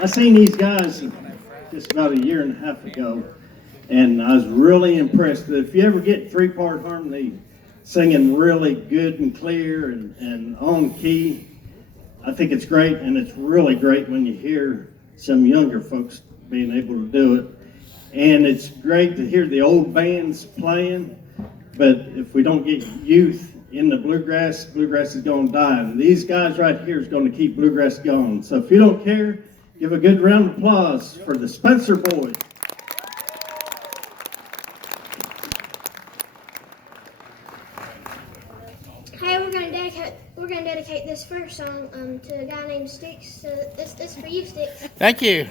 I seen these guys just about a year and a half ago, and I was really impressed. If you ever get three-part harmony singing really good and clear and on key, I think it's great, and it's really great when you hear some younger folks being able to do it. And it's great to hear the old bands playing, but if we don't get youth in the bluegrass, bluegrass is going to die. And these guys right here is going to keep bluegrass going. So if you don't care, give a good round of applause for the Spencer Boys. Hey, we're gonna dedicate this first song to a guy named Sticks. So this is for you, Sticks. Thank you.